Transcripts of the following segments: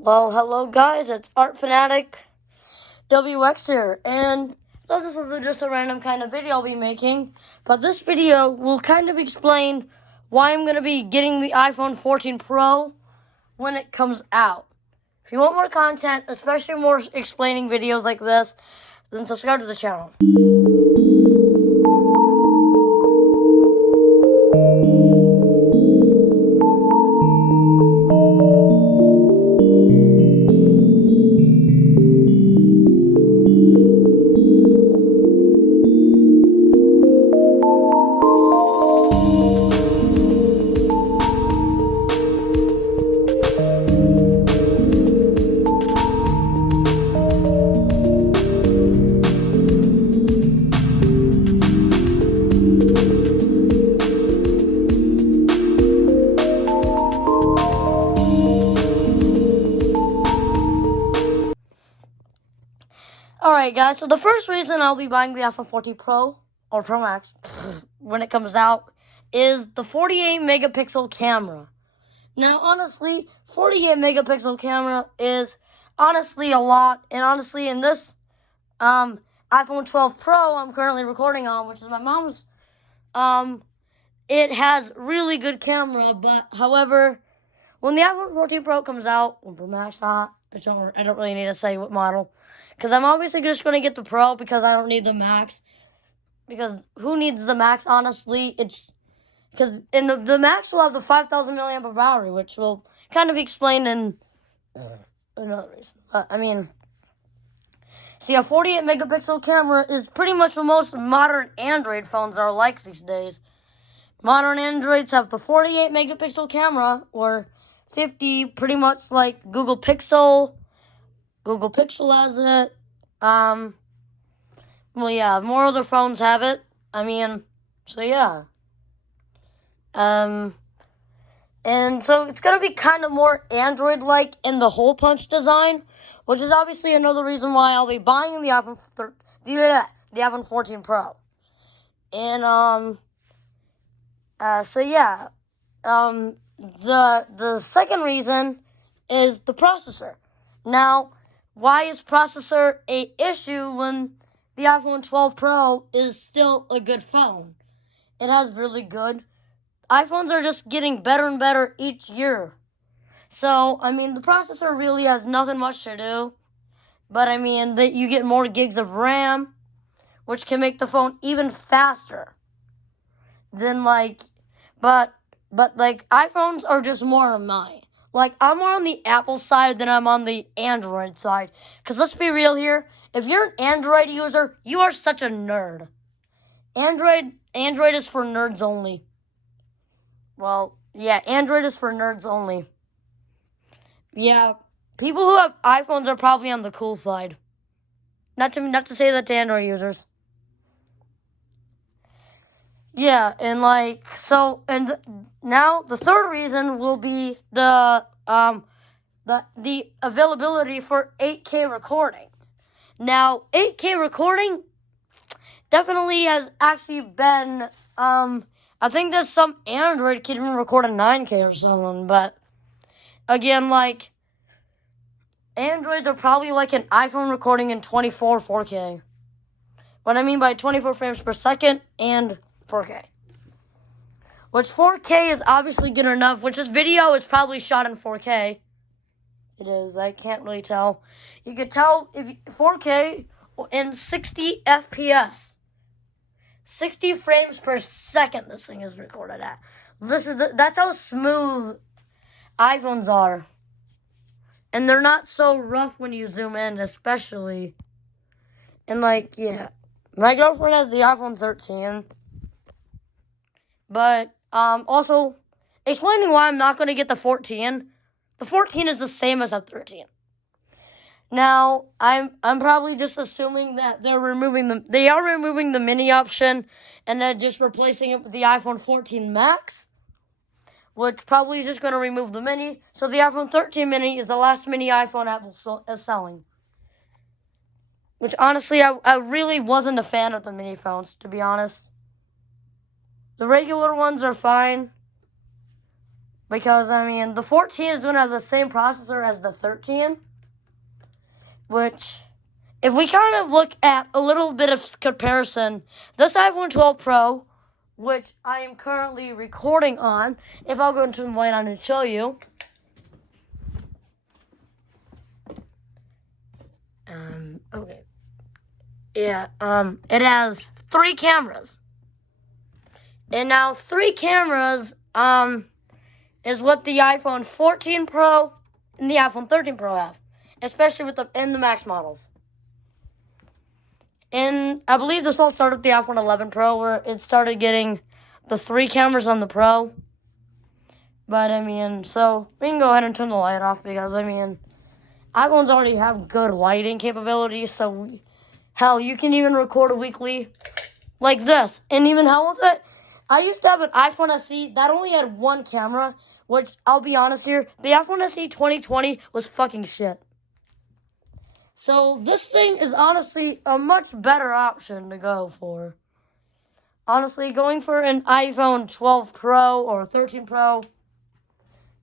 Well, hello guys, it's Art Fanatic WX here, and so this is just a random kind of video I'll be making, but this video will kind of explain why I'm going to be getting the iPhone 14 Pro when it comes out. If you want more content, especially more explaining videos like this, then subscribe to the channel. Alright guys, so the first reason I'll be buying the iPhone 14 Pro, or Pro Max, when it comes out, is the 48 megapixel camera. Now, honestly, 48 megapixel camera is honestly a lot, and honestly, in this iPhone 12 Pro I'm currently recording on, which is my mom's, it has really good camera. But however, when the iPhone 14 Pro comes out, or Pro Max, I don't really need to say what model, because I'm obviously just going to get the Pro because I don't need the Max. Because who needs the Max? Honestly, it's because in the Max will have the 5,000 milliamp battery, which will kind of be explained in another reason. But I mean, see, a 48 megapixel camera is pretty much what most modern Android phones are like these days. Modern Androids have the 48 megapixel camera, or 50, pretty much like Google Pixel. Google Pixel has it. Well, yeah, more other phones have it. I mean, so yeah. And so it's going to be kind of more Android-like in the hole punch design, which is obviously another reason why I'll be buying the iPhone 14 Pro. And, so yeah. The second reason is the processor. Now, why is processor a issue when the iPhone 12 Pro is still a good phone? It has really good. iPhones are just getting better and better each year. So, I mean, the processor really has nothing much to do. But, I mean, that you get more gigs of RAM, which can make the phone even faster than, but iPhones are just more of mine. Like, I'm more on the Apple side than I'm on the Android side. Because let's be real here. If you're an Android user, you are such a nerd. Android is for nerds only. Well, yeah, Android is for nerds only. Yeah, people who have iPhones are probably on the cool side. Not to say that to Android users. Yeah, and now the third reason will be the availability for 8K recording. Now, 8K recording definitely has actually been I think there's some Android can even record a 9K or something, but again, like, Androids are probably like an iPhone recording in 24 4K. What I mean by 24 frames per second and 4K. Which 4K is obviously good enough, which this video is probably shot in 4K. It is, I can't really tell. You could tell if 4K in 60 FPS. 60 frames per second this thing is recorded at. That's how smooth iPhones are. And they're not so rough when you zoom in, especially. And yeah. My girlfriend has the iPhone 13. But also, explaining why I'm not going to get the 14. The 14 is the same as the 13. Now, I'm probably just assuming that they are removing the mini option, and then just replacing it with the iPhone 14 Max, which probably is just going to remove the mini. So the iPhone 13 mini is the last mini iPhone Apple is selling. Which honestly, I really wasn't a fan of the mini phones, to be honest. The regular ones are fine. Because, I mean, the 14 is going to have the same processor as the 13, which, if we kind of look at a little bit of comparison, this iPhone 12 Pro, which I am currently recording on, if I'll go into the light on and show you. Okay. Yeah, it has 3 cameras. And now 3 cameras, is what the iPhone 14 Pro and the iPhone 13 Pro have, especially with the Max models. And I believe this all started with the iPhone 11 Pro, where it started getting the 3 cameras on the Pro. But, I mean, so we can go ahead and turn the light off because, I mean, iPhones already have good lighting capabilities. So, hell, you can even record a weekly like this. And even hell with it, I used to have an iPhone SE that only had 1 camera, which, I'll be honest here, the iPhone SE 2020 was fucking shit. So this thing is honestly a much better option to go for. Honestly, going for an iPhone 12 Pro or 13 Pro,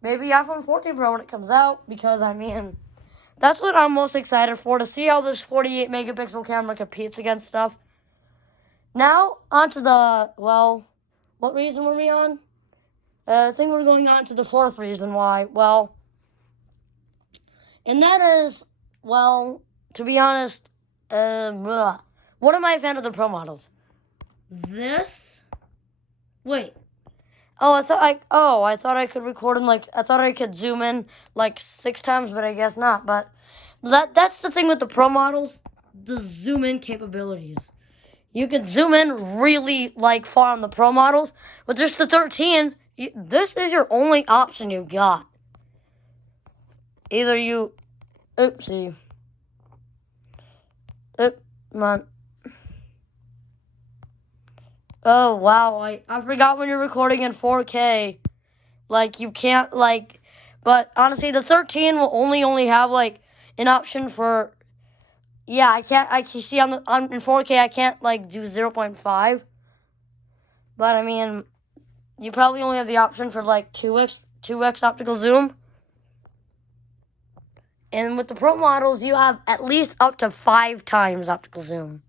maybe iPhone 14 Pro when it comes out, because, I mean, that's what I'm most excited for, to see how this 48 megapixel camera competes against stuff. Now, onto the, well, what reason were we on? I think we're going on to the 4th reason why. Well, and that is, well, to be honest, what am I a fan of the Pro models? This? Wait. Oh, I thought I could record in, I thought I could zoom in 6 times, but I guess not. But that's the thing with the Pro models, the zoom in capabilities. You could zoom in really far on the Pro models, but just the 13, this is your only option you've got. Either you, oopsie, come on. Oh, wow, I forgot when you're recording in 4K, you can't, but honestly, the 13 will only have, an option for, yeah, I can see in 4K, I can't, do 0.5, but, I mean, you probably only have the option for, 2x optical zoom. And with the Pro models, you have at least up to 5 times optical zoom,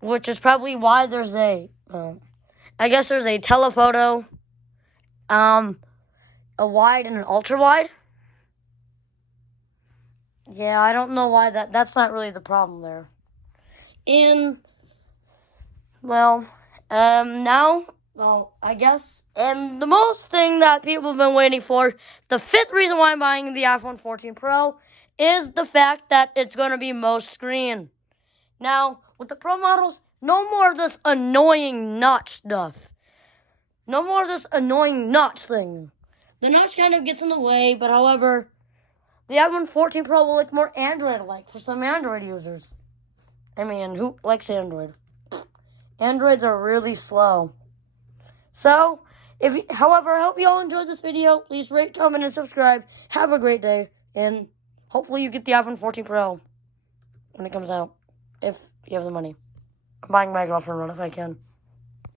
which is probably why there's I guess there's a telephoto, a wide and an ultra wide. Yeah, I don't know why that's not really the problem there. And, well, now, well, I guess, and the most thing that people have been waiting for, the 5th reason why I'm buying the iPhone 14 Pro is the fact that it's going to be most screen. Now, with the Pro models, no more of this annoying notch stuff. No more of this annoying notch thing. The notch kind of gets in the way, but however, the iPhone 14 Pro will look more Android-like for some Android users. I mean, who likes Android? Androids are really slow. So, however, I hope you all enjoyed this video. Please rate, comment, and subscribe. Have a great day, and hopefully you get the iPhone 14 Pro when it comes out, if you have the money. I'm buying my girlfriend one if I can.